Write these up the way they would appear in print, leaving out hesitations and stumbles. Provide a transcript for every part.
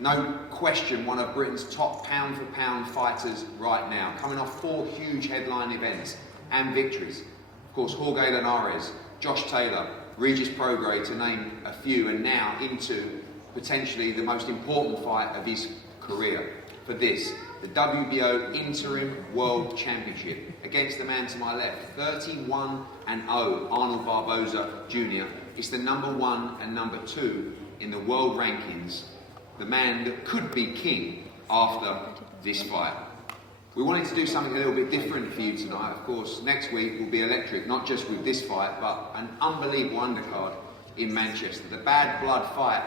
no question one of Britain's top pound-for-pound fighters right now, coming off 4 huge headline events and victories. Of course, Jorge Linares, Josh Taylor, Regis Prograis, to name a few, and now into potentially the most important fight of his career for this, the WBO Interim World Championship, against the man to my left, 31-0 Arnold Barboza Jr. It's the number 1 and number 2 in the world rankings, the man that could be king after this fight. We wanted to do something a little bit different for you tonight. Of course, next week will be electric, not just with this fight, but an unbelievable undercard in Manchester. The bad blood fight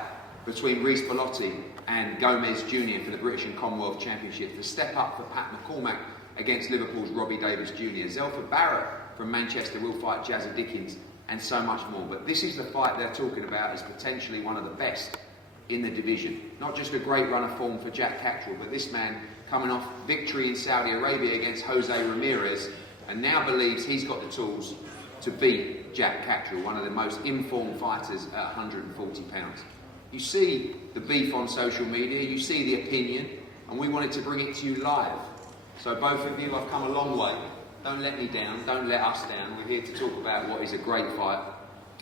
between Rhys Bellotti and Gomez Jr. for the British and Commonwealth Championship. The step up for Pat McCormack against Liverpool's Robbie Davis Jr. Zelfa Barrett from Manchester will fight Jazza Dickens, and so much more. But this is the fight they're talking about as potentially one of the best in the division. Not just a great run of form for Jack Catterall, but this man coming off victory in Saudi Arabia against Jose Ramirez, and now believes he's got the tools to beat Jack Catterall, one of the most informed fighters at 140 pounds. You see the beef on social media, you see the opinion, and we wanted to bring it to you live. So both of you, I've come a long way. Don't let me down, don't let us down. We're here to talk about what is a great fight.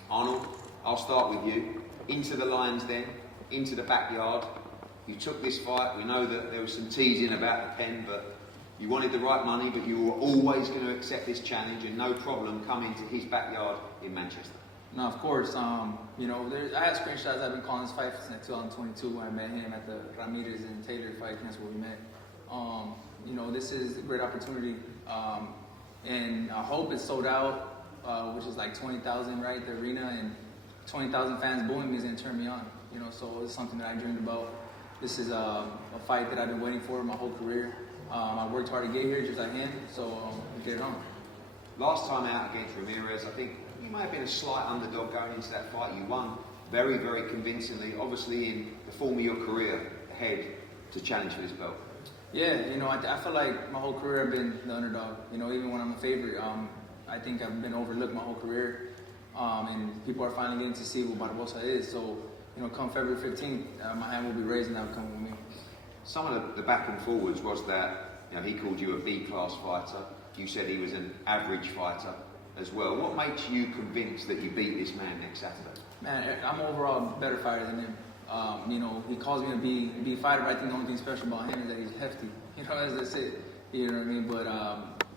Arnold, I'll start with you. Into the lines then, into the backyard. You took this fight. We know that there was some teasing about the pen, but you wanted the right money, but you were always going to accept this challenge and no problem come into his backyard in Manchester. No, of course. You know, I had screenshots. I've been calling this fight since 2022 when I met him at the Ramirez and Taylor fight. That's where we met. You know, this is a great opportunity, and I hope it's sold out, which is like 20,000, right? The arena, and 20,000 fans booing me is going to turn me on. You know, so it's something that I dreamed about. This is a fight that I've been waiting for my whole career. I worked hard to get here, just like him, so we get it on. Last time out against Ramirez, I think you may have been a slight underdog going into that fight. You won very, very convincingly, obviously in the form of your career ahead to challenge for this belt. Yeah, you know, I feel like my whole career I've been the underdog. You know, even when I'm a favorite, I think I've been overlooked my whole career, and people are finally getting to see who Barboza is. So, you know, come February 15th, my hand will be raised and that will come with me. Some of the back and forwards was that, you know, he called you a B-class fighter. You said he was an average fighter as well. What makes you convinced that you beat this man next Saturday? Man, I'm overall a better fighter than him. You know, he calls me a B fighter, but I think the only thing special about him is that he's hefty. You know, that's it. You know what I mean?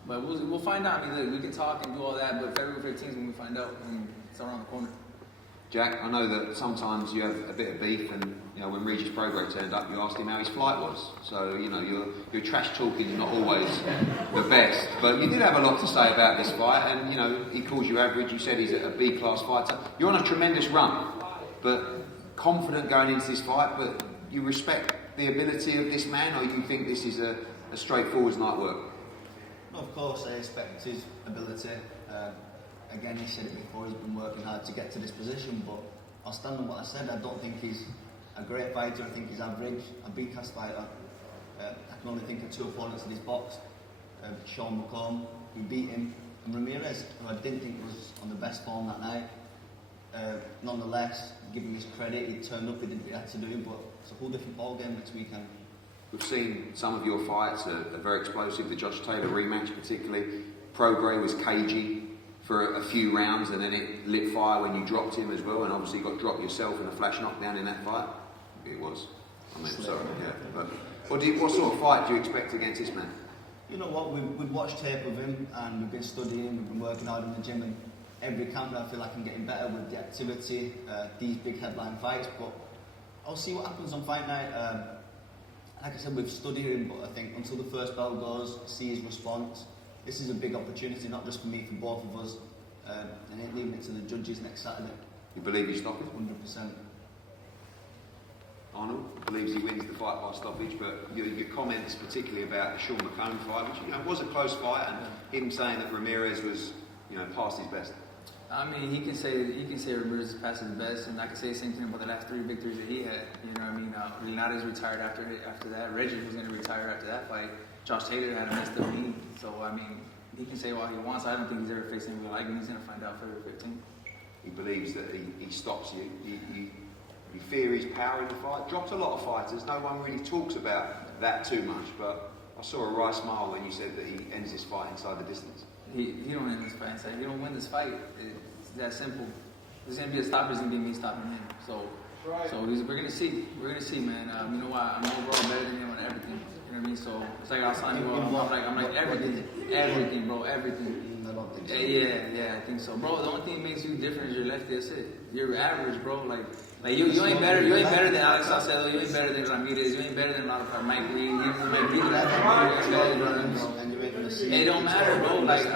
But we'll find out. I mean, look, we can talk and do all that, but February 15th is when we find out, and it's around the corner. Jack, I know that sometimes you have a bit of beef, and you know when Regis Prograis turned up, you asked him how his flight was. So you know your trash talking is not always the best, but you did have a lot to say about this fight, and you know he calls you average. You said he's a B-class fighter. You're on a tremendous run, but confident going into this fight. But you respect the ability of this man, or you think this is a straightforward night work? No, of course I respect his ability. Again, he said it before, he's been working hard to get to this position, but I'll stand on what I said. I don't think he's a great fighter. I think he's average, a B-class fighter. I can only think of 2 opponents in his box. Sean McComb, who beat him, and Ramirez, who I didn't think was on the best form that night. Nonetheless, give him his credit, he turned up, he did what he had to do, but it's a whole different ballgame next weekend. We've seen some of your fights are very explosive, the Josh Taylor rematch particularly. Prograis was cagey for a few rounds, and then it lit fire when you dropped him as well, and obviously you got dropped yourself in a flash knockdown in that fight. It was. I mean, sorry, yeah. But what sort of fight do you expect against this man? You know what, we've watched tape of him, and we've been studying, we've been working hard in the gym, and every camp I feel like I'm getting better with the activity, these big headline fights, but I'll see what happens on fight night. Like I said, we've studied him, but I think until the first bell goes, see his response. This is a big opportunity, not just for me, for both of us, and ain't leaving it to the judges next Saturday. You believe he's stopping? 100%. Arnold believes he wins the fight by stoppage, but your comments, particularly about the Sean McComb fight, which was a close fight, and him saying that Ramirez was, past his best. I mean, he can say Ramirez is past his best, and I can say the same thing about the last 3 victories that he had. You know what I mean? Linares retired after that. Regis was going to retire after that fight. Josh Taylor had a messed up knee. So, I mean, he can say what he wants. I don't think he's ever faced anyone like him. He's going to find out February 15th. He believes that he stops you. You fear his power in the fight. Dropped a lot of fighters. No one really talks about that too much, but I saw a wry smile when you said that he ends this fight inside the distance. He don't end this fight inside. He don't win this fight. It's that simple. There's gonna be a stopper. It's gonna be me stopping him. We're gonna see. We're gonna see, man. You know why? I'm overall better than him on everything. You know what I mean? So it's like I'll sign you up. I'm like everything, bro, everything. I don't think so. Yeah, I think so, bro. The only thing that makes you different is your lefty. That's it. You're average, bro. Like you ain't better. You ain't better than Alex Salcedo. You ain't better than Ramirez. You ain't better than a lot of Mike Lee. It don't matter, bro. Like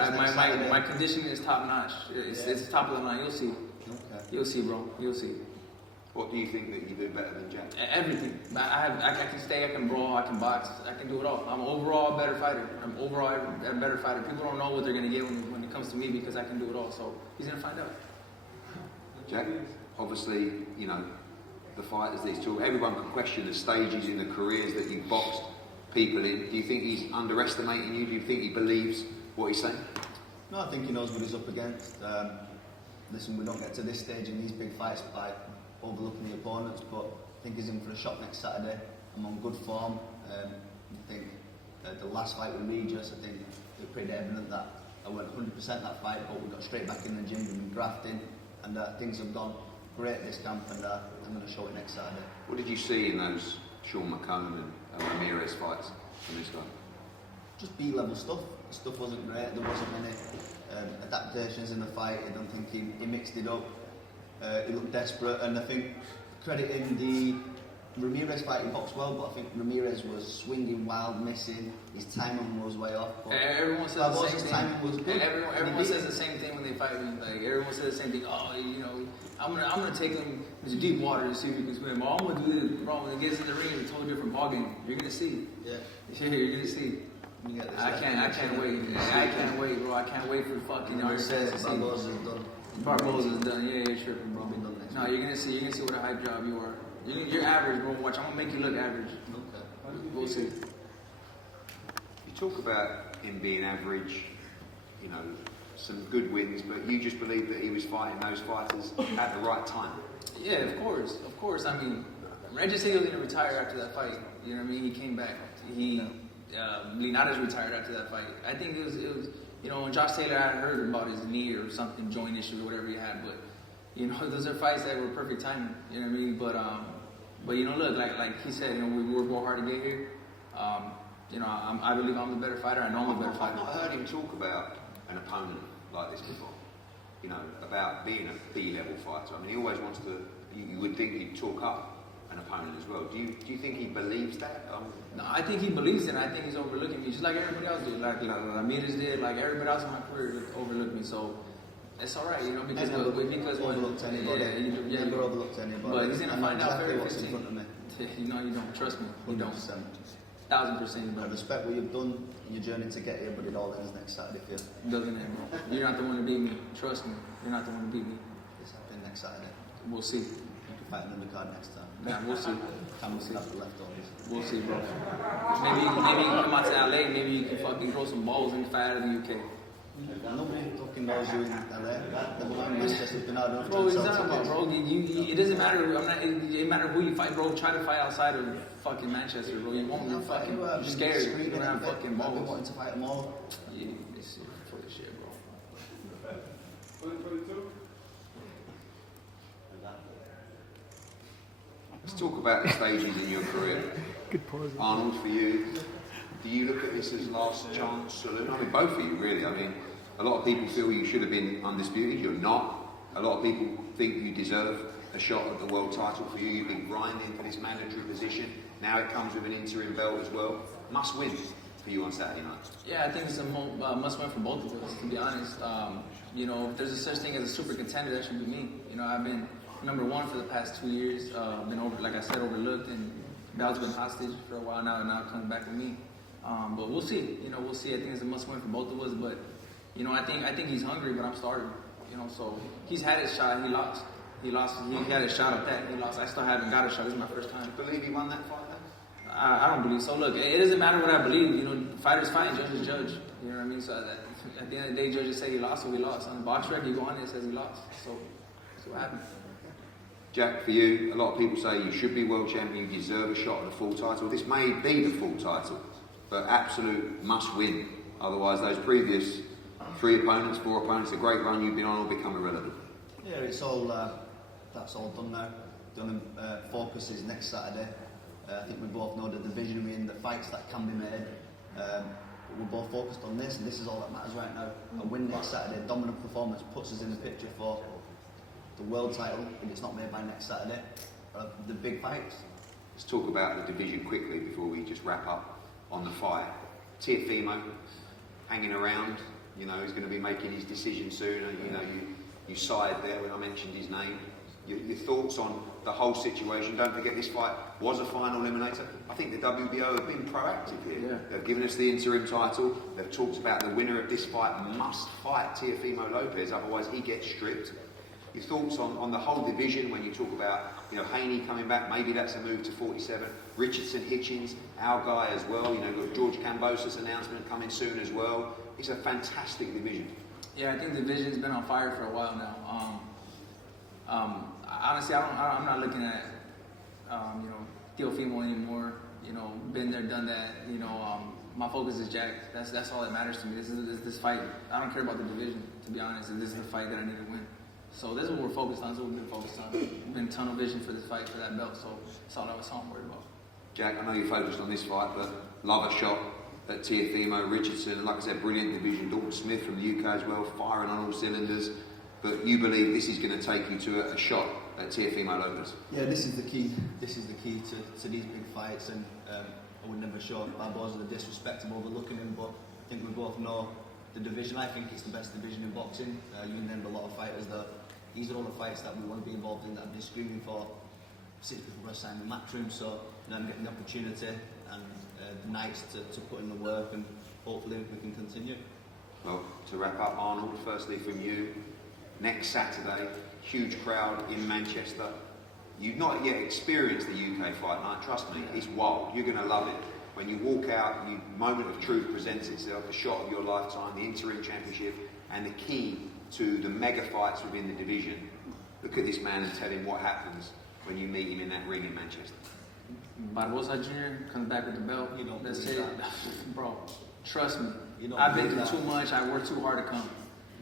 my conditioning is top notch. It's top of the line. You'll see. You'll see, bro. You'll see. What do you think that you do better than Jack? Everything. I can stay, I can brawl, I can box, I can do it all. I'm overall a better fighter. I'm overall a better fighter. People don't know what they're going to get when it comes to me because I can do it all. So he's going to find out. Jack, obviously, you know, the fighters these two, everyone can question the stages in the careers that you've boxed people in. Do you think he's underestimating you? Do you think he believes what he's saying? No, I think he knows what he's up against. Listen, we don't get to this stage in these big fights by overlooking the opponents, but I think he's in for a shot next Saturday. I'm on good form. I think the last fight with Regis, I think it was pretty evident that I went 100% that fight, but we got straight back in the gym, we've been grafting, and things have gone great this camp, and I'm going to show it next Saturday. What did you see in those Sean McCone and Ramirez fights from this guy? Just B-level stuff. The stuff wasn't great, there wasn't many adaptations in the fight. I don't think he mixed it up. He looked desperate, and I think crediting the Ramirez fight, he boxed well, but I think Ramirez was swinging wild, missing. His timing was way off. But everyone says the same thing. Timing was good. Everyone says the same thing when they fight me. Like everyone says the same thing. Oh, you know, I'm gonna take him into deep water to see if he can swim. Oh, I'm gonna do this, bro. When he gets in the ring, it's a totally different ballgame. You're gonna see. Yeah. You're gonna see. I can't wait. I can't wait, bro. I can't wait for fucking. Barboza's done. Barboza's done. Yeah, you're tripping, bro. No, you're gonna see what a hype job you are. You're average, bro. Watch, I'm gonna make you look average. Okay. We'll see. You talk about him being average, you know, some good wins, but you just believe that he was fighting those fighters at the right time. Yeah, of course. I mean, Regis said he was gonna retire after that fight. You know what I mean? He came back. Linares retired after that fight. I think it was, you know, when Josh Taylor, I had heard about his knee or something, joint issue or whatever he had, but, you know, those are fights that were perfect timing, you know what I mean? But you know, look, like he said, you know, we worked hard to get here. You know, I believe I'm the better fighter. I know I'm the better fighter. I've not heard him talk about an opponent like this before, you know, about being a B-level fighter. I mean, he always wants to, you would think he'd talk up an opponent as well. Do you think he believes that? No, I think he believes it. I think he's overlooking me, just like everybody else did. Like Ramirez did, like everybody else in my career overlooked me. So it's all right, you know, because overlooked anybody. Yeah, never overlooked anybody. But he's gonna find out very what's in front of me. You know, you don't trust me. You don't. 100%. 1000%. I respect what you've done in your journey to get here, but it all ends next Saturday for you. Doesn't it, bro? You're not the one to beat me. Trust me. You're not the one to beat me. It's happening next Saturday. We'll see. You can fight an undercard next time. Yeah, we'll see. We'll see. Have the leftovers. We'll see, bro. Maybe you can come out to LA. Maybe you can fucking throw some balls and fight out of the UK. Nobody fucking knows you in LA. Never mind Manchester. Bro, what are you talking about, bro? It doesn't matter. It doesn't matter who you fight, bro. Try to fight outside of fucking Manchester, bro. You won't. You're fucking scared. You're gonna have fucking balls. I've been wanting to fight them all. Yeah, it's full of shit, bro. Let's talk about the stages in your career. Good pause. Arnold, for you, do you look at this as last chance saloon? I mean, both of you, really. I mean, a lot of people feel you should have been undisputed. You're not. A lot of people think you deserve a shot at the world title. For you, you've been grinding for this mandatory position. Now it comes with an interim belt as well. Must win for you on Saturday night. Yeah, I think it's a must win for both of us, to be honest. You know, if there's a such thing as a super contender, that should be me. You know, I've been #1 for the past 2 years. Been like I said, overlooked, and Belt's been hostage for a while now, and now it comes back to me. But we'll see. You know, we'll see. I think it's a must-win for both of us. But you know, I think he's hungry, but I'm starving. You know, so he's had his shot. He lost. He had a shot at that. He lost. I still haven't got a shot. This is my first time. Do you believe he won that fight? I don't believe so. Look, it doesn't matter what I believe. You know, fighters fight, judges judge. You know what I mean? So at the end of the day, judges say he lost, so he lost. On the box record, you go on there, it says he lost. So that's what happened. Jack, for you, a lot of people say you should be world champion, you deserve a shot at the full title. This may be the full title, but absolute must win. Otherwise, those previous 4 opponents, the great run you've been on will become irrelevant. Yeah, it's all, that's all done now. Focus is next Saturday. I think we both know the division we're in, the fights that can be made. We're both focused on this, and this is all that matters right now. A win next Saturday, dominant performance puts us in the picture for the world title, if it's not made by next Saturday. The big fights. Let's talk about the division quickly before we just wrap up on the fight. Teofimo hanging around, you know, he's going to be making his decision soon. You know, you sighed there when I mentioned his name. Your thoughts on the whole situation? Don't forget, this fight was a final eliminator. I think the WBO have been proactive here. Yeah. They've given us the interim title. They've talked about the winner of this fight must fight Teofimo Lopez, otherwise he gets stripped. Your thoughts on the whole division when you talk about, you know, Haney coming back, maybe that's a move to 47. Richardson, Hitchens, our guy as well. You know, got George Cambosa's announcement coming soon as well. It's a fantastic division. Yeah, I think the division's been on fire for a while now. Honestly, I'm not looking at you know, Teofimo anymore. You know, been there, done that. You know, my focus is Jack. That's all that matters to me. This fight. I don't care about the division, to be honest. This is the fight that I need to win. So this is what we're focused on. This is what we've been focused on. We've been tunnel vision for this fight, for that belt. So that's all I'm worried about. Jack, I know you're focused on this fight, but love a shot at Teofimo, Richardson, and like I said, brilliant division. Dalton Smith from the UK as well, firing on all cylinders. But you believe this is going to take you to a shot at Teofimo Lopez? Yeah, this is the key. This is the key to these big fights, and I would never show Barboza the disrespect of overlooking him, but I think we both know the division. I think it's the best division in boxing. You named a lot of fighters that these are all the fights that we want to be involved in, that I've been screaming for since before I signed the Matchroom. So I'm getting the opportunity and the nights to put in the work, and hopefully we can continue. Well, to wrap up, Arnold, firstly from you, next Saturday, huge crowd in Manchester. You've not yet experienced the UK Fight Night, trust me, it's wild. You're going to love it. When you walk out, the moment of truth presents itself, the shot of your lifetime, the interim championship, and the key to the mega fights within the division. Look at this man and tell him what happens when you meet him in that ring in Manchester. Barboza Jr. comes back with the belt. You don't That's believe it. that. Bro, trust me. You don't I've been believe through that. too much. I worked too hard to come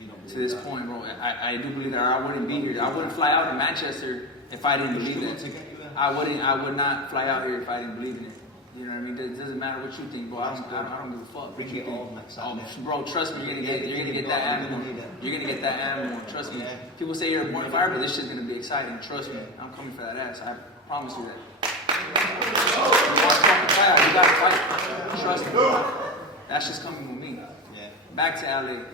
You don't to believe this that. point, bro. I do believe that I wouldn't be here. I wouldn't fly out to Manchester if I didn't believe Sure, that. to get you there. I would not fly out here if I didn't believe in it. You know what I mean? It doesn't matter what you think, bro. I don't give a fuck. Bring what you it think. all next Saturday. Bro, trust me, you're gonna get that You're animal. gonna need it. You're gonna get that animal. Trust me. Yeah. People say you're a born fighter, but this shit's gonna be exciting. Trust me, I'm coming for that ass. I promise you that. You gotta fight. Trust me. That's just coming with me. Yeah. Back to LA.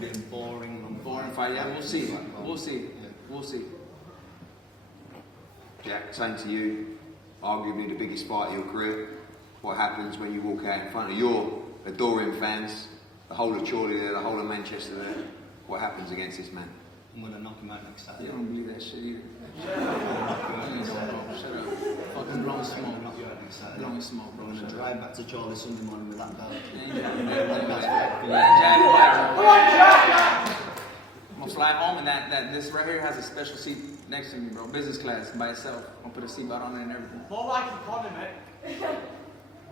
Being boring. Boring fight. Yeah, we'll see. We'll see. Yeah. We'll see. Jack, same to you. Arguably the biggest fight of your career. What happens when you walk out in front of your adoring fans, the whole of Chorley there, the whole of Manchester there? What happens against this man? I'm going to knock him out next Saturday. You don't believe that shit either. I'm You don't, bro. Shut up. Fucking blowing going to smoke. knock you out next Saturday. Blowing smoke, bro. I'm going to Shut drive back to Chorley Sunday morning with that belt. I'm gonna fly home, and this right here has a special seat next to me, bro. Business class by itself. I'm gonna put a seatbelt on it and everything. More like a condiment.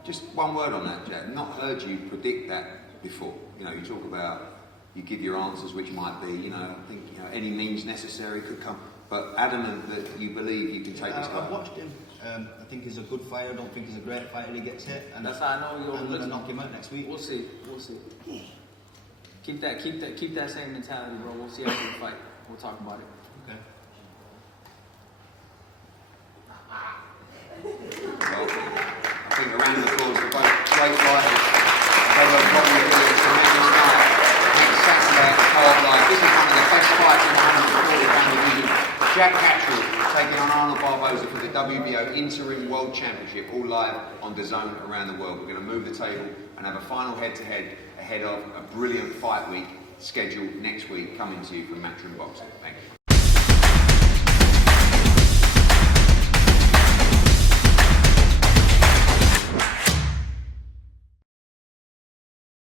Just one word on that, Jack. Not heard you predict that before. You know, you talk about, you give your answers, which might be, you know, I think, you know, any means necessary could come. But adamant that you believe you can take this guy. I've watched him. I think he's a good fighter. I don't think he's a great fighter. He gets hit, and That's how I know you're I'm going to knock him out next week. We'll see. We'll see. Keep that same mentality, bro. We'll see after the fight. We'll talk about it. Okay. Well, I think a round of applause for both great fighters. They were probably a tremendous fight next Saturday at the Co-op Live. This is one of the best fights in the 140-pound division. Jack Catterall taking on Arnold Barboza for the WBO Interim World Championship, all live on DAZN around the world. We're going to move the table and have a final head-to-head ahead of a brilliant fight week scheduled next week, coming to you from Matchroom Boxing. Thank you.